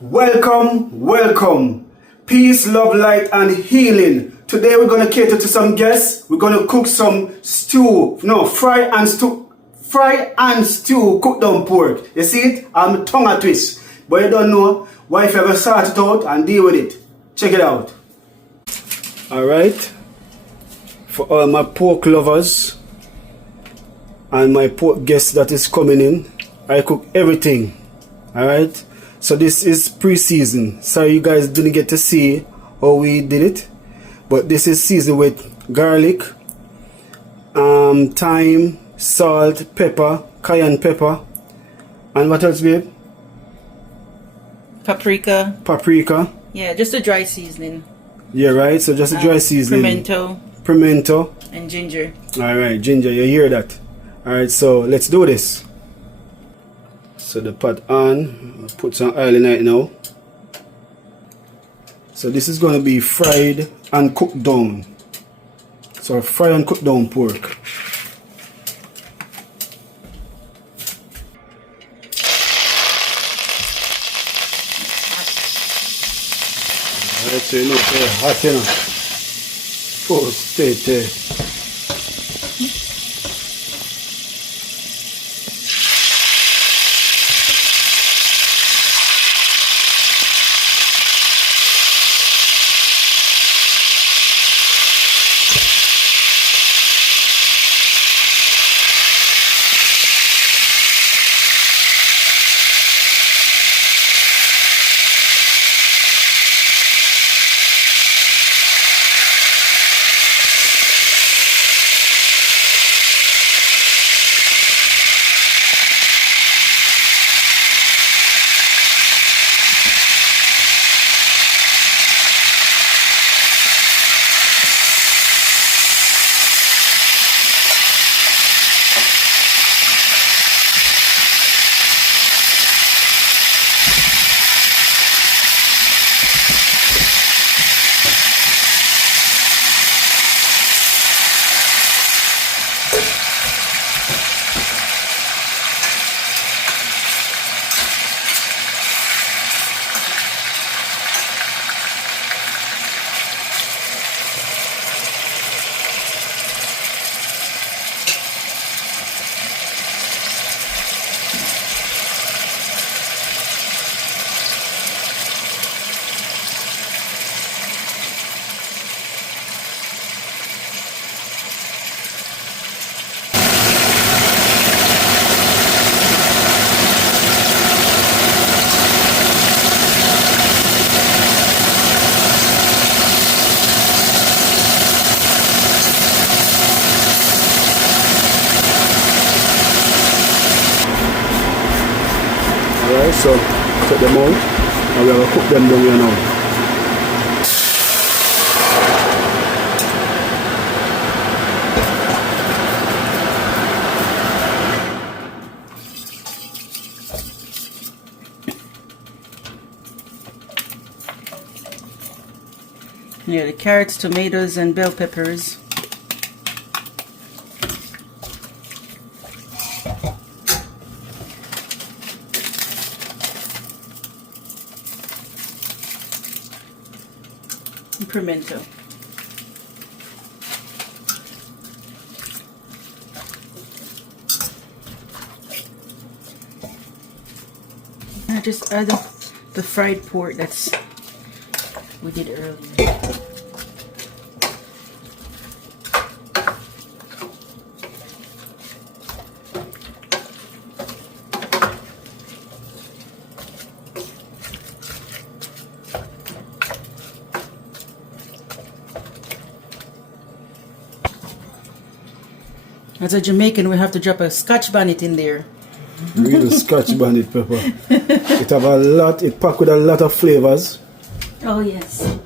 Welcome. Peace, love, light, and healing. Today we're going to cater to some guests. We're going to cook some fry and stew cooked down pork. You see it? I'm tongue a twist. But you don't know, why if you ever sort it out and deal with it. Check it out. Alright. For all my pork lovers and my pork guests that is coming in, I cook everything. Alright. So this is pre-season. Sorry you guys didn't get to see how we did it. But this is seasoned with garlic, thyme, salt, pepper, cayenne pepper. And what else, babe? Paprika. Yeah, just a dry seasoning. Yeah, right. So just a dry seasoning. Pimento. And ginger. Alright, ginger. You hear that? Alright, so let's do this. So the pot on, I'll put some oil in it now. So this is going to be fried and cooked down. So fry and cook down pork. Alright, so you know it's hot enough. Oh, stay there. Alright, so cut them out and we're going to cook them down here now. Yeah, the carrots, tomatoes, and bell peppers. And pimento. I just add the fried pork that's we did earlier. As a Jamaican, we have to drop a Scotch bonnet in there. Real Scotch bonnet pepper. It have a lot, it packed with a lot of flavors. Oh yes.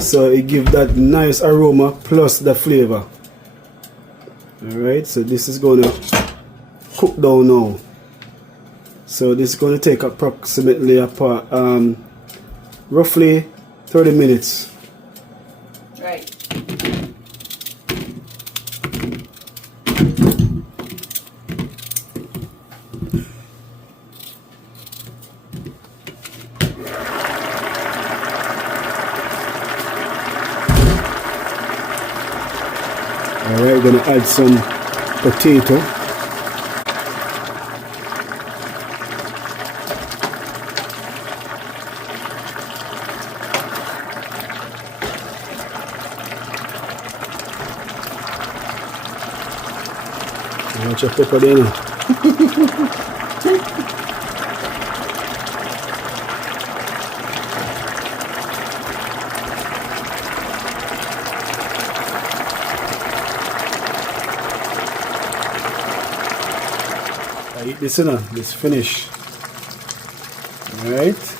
So it gives that nice aroma plus the flavor. Alright, so this is going to cook down now. So this is going to take approximately roughly 30 minutes. Right. Alright, we're gonna add some potato. Watch your pepper there now. I eat this, this finish. Alright.